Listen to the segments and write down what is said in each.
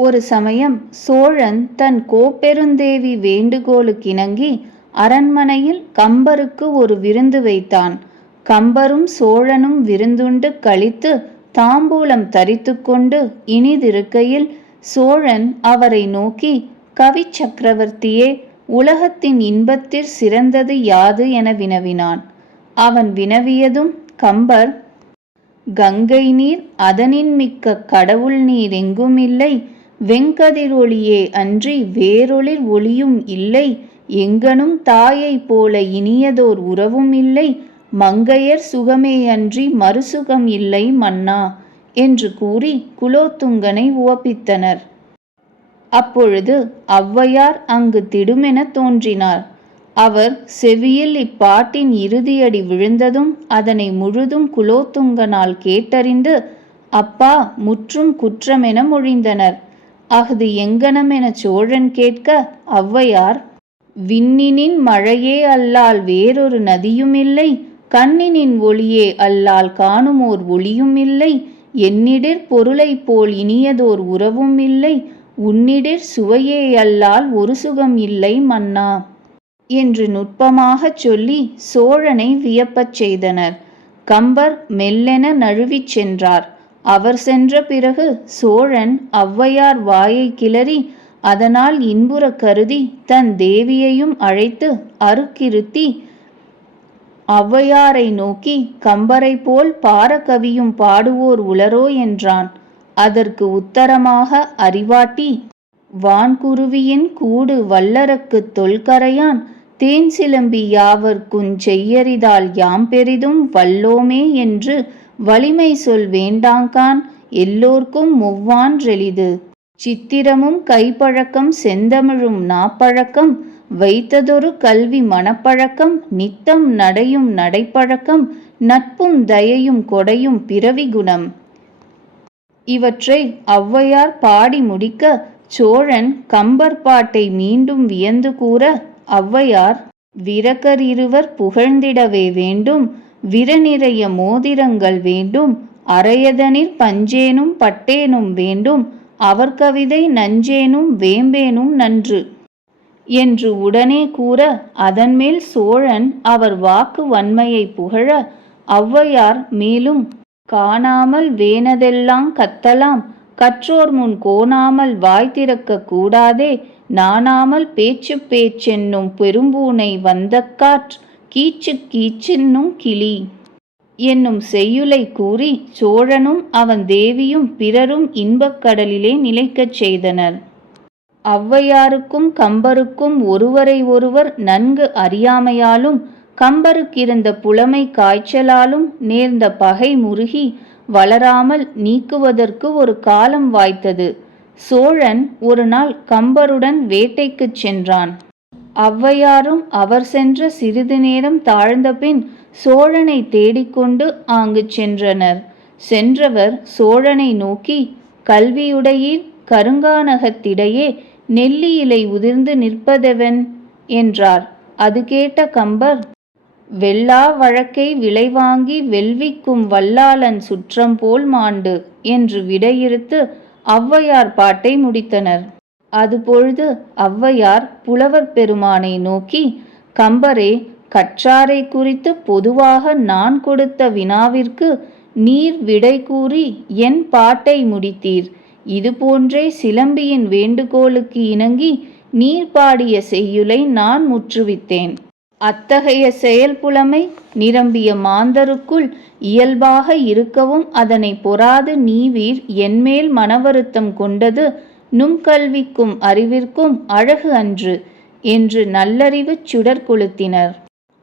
ஒரு சமயம் சோழன் தன் கோப்பெருந்தேவி வேண்டுகோளுக்கிணங்கி அரண்மனையில் கம்பருக்கு ஒரு விருந்து வைத்தான். கம்பரும் சோழனும் விருந்துண்டு கழித்து தாம்பூலம் தரித்துக்கொண்டு இனிதிருக்கையில் சோழன் அவரை நோக்கி கவி சக்கரவர்த்தியே உலகத்தின் இன்பத்திற் சிறந்தது யாது என வினவினான் அவன் வினவியதும் கம்பர் கங்கை நீர் அதனின் மிக்க கடவுள் நீர் எங்குமில்லை. வெங்கதிர் ஒளியே அன்றி வேறொளிர் ஒளியும் இல்லை எங்கனும் தாயைப் போல இனியதோர் உறவும் இல்லை மங்கையர் சுகமே அன்றி மறுசுகம் இல்லை மன்னா என்று கூறி குலோத்துங்கனை உவப்பித்தனர். அப்பொழுது ஔவையார் அங்கு திடுமெனத் தோன்றினார். அவர் செவியில் இப்பாட்டின் இறுதியடி விழுந்ததும் அதனை முழுதும் குலோத்துங்கனால் கேட்டறிந்து அப்பா முற்றும் குற்றமென மொழிந்தனர். அஃது எங்கனமெனச் சோழன் கேட்க ஔவையார் விண்ணினின் மழையே அல்லால் வேறொரு நதியுமில்லை கண்ணினின் ஒளியே அல்லால் காணுமோர் ஒளியுமில்லை என்னிடர் பொருளைப் போல் இனியதோர் உறவும் இல்லை உன்னிடர் சுவையே அல்லால் ஒரு சுகம் இல்லை மன்னா என்று நுட்பமாகச் சொல்லி சோழனை வியப்பச் செய்தனர். கம்பர் மெல்லென நழுவிச் சென்றார். அவர் சென்ற பிறகு சோழன் ஔவையார் வாயை கிளறி அதனால் இன்புறக் கருதி தன் தேவியையும் அழைத்து அருக்கிருத்தி ஔவையாரை நோக்கி கம்பரைப் போல் பாரகவியும் பாடுவோர் உளரோ என்றான். அதற்கு உத்தரமாக அறிவாட்டி வான்குருவியின் கூடு வல்லரக்குத் தொல்கரையான் தேன் சிலம்பி யாவர்க்குஞ் செய்யறிதால் யாம் பெரிதும் வல்லோமே என்று வலிமை சொல் வேண்டாங்கான் எல்லோர்க்கும் முவ்வான்றெளிது சித்திரமும் கைப்பழக்கம் செந்தமிழும் நாப்பழக்கம் வைத்ததொரு கல்வி மனப்பழக்கம் நித்தம் நடையும் நடைப்பழக்கம் நட்பும் தயையும் கொடையும் பிறவி குணம். இவற்றை ஔவையார் பாடி முடிக்க சோழன் கம்பர் பாட்டை மீண்டும் வியந்து கூற ஔவையார் விரகர் இருவர் புகழ்ந்திடவே வேண்டும். விரநிறைய மோதிரங்கள் வேண்டும். அரையதனிற் பஞ்சேனும் பட்டேனும் வேண்டும். அவர் கவிதை நஞ்சேனும் வேம்பேனும் நன்று என்று உடனே கூற அதன்மேல் சோழன் அவர் வாக்கு வன்மையை புகழ ஔவையார் மேலும் காணாமல் வேனதெல்லாம் கத்தலாம். கற்றோர் முன் கோணாமல் வாய் திறக்க கூடாதே. நாணாமல் பேச்சுப் பேச்சென்னும் பெரும்பூனை வந்தக்காற் கீச்சு கீச்சென்னும் கிளி. என்னும் செய்யுளை கூறி சோழனும் அவன் தேவியும் பிறரும் இன்பக்கடலிலே நிலைக்கச் செய்தனர். ஔவையாருக்கும் கம்பருக்கும் ஒருவரை ஒருவர் நன்கு அறியாமையாலும் கம்பருக்கிருந்த புலமை காய்ச்சலாலும் நேர்ந்த பகை முருகி வளராமல் நீக்குவதற்கு ஒரு காலம் வாய்த்தது. சோழன் ஒரு நாள் கம்பருடன் வேட்டைக்குச் சென்றான். ஔவையாரும் அவர் சென்ற சிறிது நேரம் தாழ்ந்தபின் சோழனை தேடிக்கொண்டு அங்கு சென்றனர். சென்றவர் சோழனை நோக்கி கல்வியுடையீர் கருங்கானகத்திடையே நெல்லி இலை உதிர்ந்து நிற்பதெவன் என்றார். அது கேட்ட கம்பர் வெல்லா வழக்கை விளைவாங்கி வெல்விக்கும் வல்லாளன் சுற்றம் போல் மாண்டு என்று விடையிறுத்து ஔவையார் பாட்டை முடித்தனர். அதுபொழுது ஔவையார் புலவர் பெருமானை நோக்கி கம்பரே கற்றாரை குறித்து பொதுவாக நான் கொடுத்த வினாவிற்கு நீர் விடை கூறி என் பாட்டை முடித்தீர். இதுபோன்றே சிலம்பியின் வேண்டுகோளுக்கு இணங்கி நீர் பாடிய செய்யுளை நான் முற்றுவித்தேன். அத்தகைய செயல்புலமை நிரம்பிய மாந்தருக்குள் இயல்பாக இருக்கவும் அதனை பொறாது நீவீர் என்மேல் மனவருத்தம் கொண்டது நும்கல்விக்கும் அறிவிற்கும் அழகு அன்று என்று நல்லறிவுச் சுடர் கொளுத்தினர்.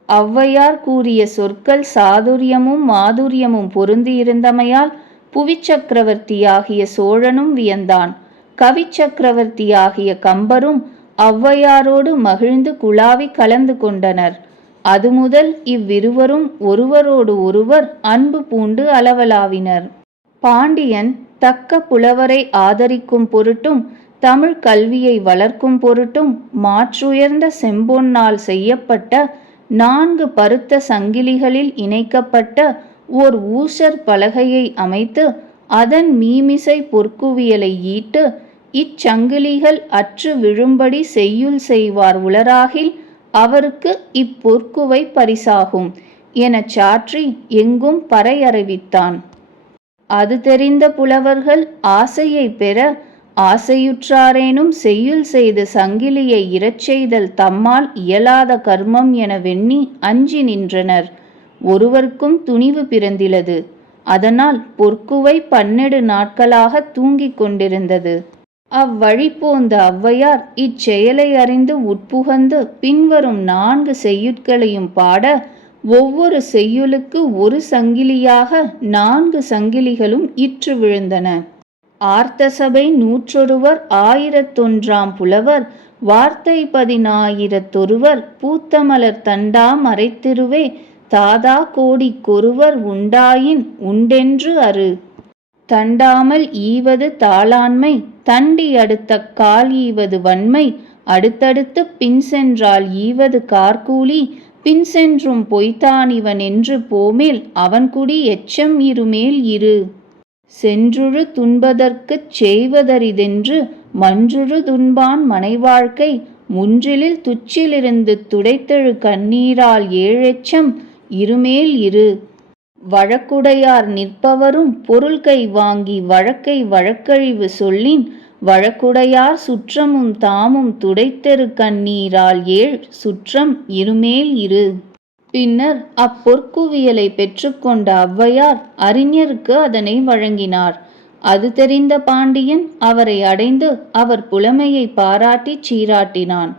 ஔவையார் கூறிய சொற்கள் சாதுரியமும் மாதுரியமும் பொருந்தியிருந்தமையால் புவிச்சக்கரவர்த்தியாகிய சோழனும் வியந்தான். கவிச்சக்கரவர்த்தியாகிய கம்பரும் ஔவையாரோடு மகிழ்ந்து குழாவி கலந்து கொண்டனர். அது முதல் இவ்விருவரும் ஒருவரோடு ஒருவர் அன்பு பூண்டு அளவலாவினர் பாண்டியன் தக்க புலவரை ஆதரிக்கும் பொருட்டும் தமிழ் கல்வியை வளர்க்கும் பொருட்டும் மாற்றுயர்ந்த செம்பொன்னால் செய்யப்பட்ட நான்கு பருத்த சங்கிலிகளில் இணைக்கப்பட்ட ஓர் ஊசர் பலகையை அமைத்து அதன் மீமிசை பொற்குவியலை ஈட்டு இச்சங்கிலிகள் அற்று விழும்படி செய்யுள் செய்வார் உளராகில் அவருக்கு இப்பொற்குவை பரிசாகும் எனச் சாற்றி எங்கும் பறையறிவித்தான். அது தெரிந்த புலவர்கள் ஆசையைப் பெற ஆசையுற்றாரேனும் செய்யுள் செய்து சங்கிலியை இறச்செய்தல் தம்மால் இயலாத கர்மம் என வெண்ணி அஞ்சி நின்றனர். ஒருவர்க்கும் துணிவு பிறந்திலது. அதனால் பொற்குவை பன்னெடு நாட்களாக தூங்கிக் கொண்டிருந்தது. அவ்வழி போந்த ஔவையார் இச்செயலை அறிந்து உட்புகந்து பின்வரும் நான்கு செய்யுட்களையும் பாட ஒவ்வொரு செய்யுளுக்கு ஒரு சங்கிலியாக நான்கு சங்கிலிகளும் இற்று விழுந்தன. ஆர்த்தசபை நூற்றொருவர் ஆயிரத்தொன்றாம் புலவர் வார்த்தை பதினாயிரத்தொருவர் பூத்தமலர் தண்டா மறைத்திருவே தாதா கோடி கொருவர் உண்டாயின் உண்டென்று அரு தண்டாமல் ஈவது தாளாண்மை தண்டி அடுத்த கால் ஈவது வன்மை அடுத்தடுத்து பின் சென்றால் ஈவது கார்கூலி பின் சென்றும் பொய்த்தான் இவன் என்று போமேல் அவன்குடி எச்சம் இருமேல் இரு. சென்றுழு துன்பதற்குச் செய்வதரிதென்று மன்றுழு துன்பான் மனைவாழ்க்கை முன்றிலில் துச்சிலிருந்து துடைத்தெழு கண்ணீரால் ஏழெச்சம் இருமேல் இரு. வழக்குடையார் நிற்பவரும் பொருள்கை வாங்கி வழக்கை வழக்கழிவு சொல்லின் வழக்குடையார் சுற்றமும் தாமும் துடைத்தெரு கண்ணீரால் ஏழ் சுற்றம் இருமேல் இரு. பின்னர் அப்பொற்குவியலை பெற்றுக்கொண்ட ஔவையார் அறிஞருக்கு அதனை வழங்கினார். அது தெரிந்த பாண்டியன் அவரை அடைந்து அவர் புலமையை பாராட்டிச் சீராட்டினான்.